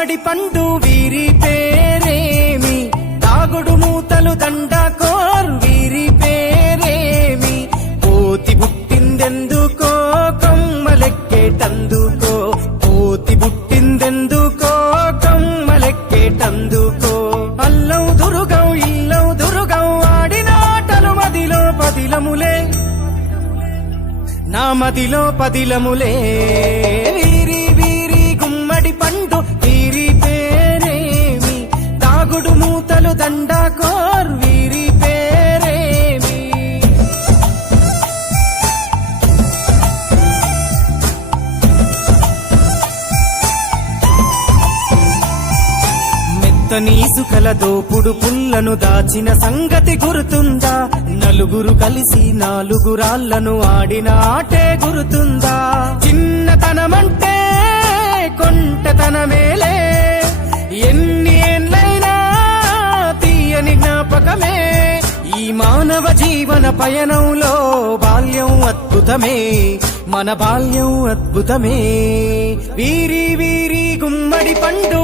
గుమ్మడి పండు వీరి పేరేమి, దాగుడు మూతలు దండకోర్ వీరి పేరేమి, కోతి పుట్టిందెందుకో కొమ్మలెక్కేటందుకో, కోతి పుట్టిందెందుకో కొమ్మలెక్కేటందుకో. అల్లం దురుగం ఇల్లం దురుగం ఆడినాటలు మదిలో పదిలములే, నా మదిలో పదిలములే. వీరి వీరి గుమ్మడి పండు వీరి పేరేమి, దాగుడు మూతలు దండకోర్ వీరి పేరేమి. మెత్తని ఇసుకల దోపుడు పుల్లను దాచిన సంగతి గుర్తుందా, నలుగురు కలిసి నాలుగురాళ్లను ఆడిన ఆటే గుర్తుందా. చిన్నతనమంటే కొంటతనమేలే, ఎన్ని ఏండ్లైనా తీయని జ్ఞాపకమే. ఈ మానవ జీవన పయనంలో బాల్యం అద్భుతమే, మన బాల్యం అద్భుతమే. వీరి వీరి గుమ్మడి పండు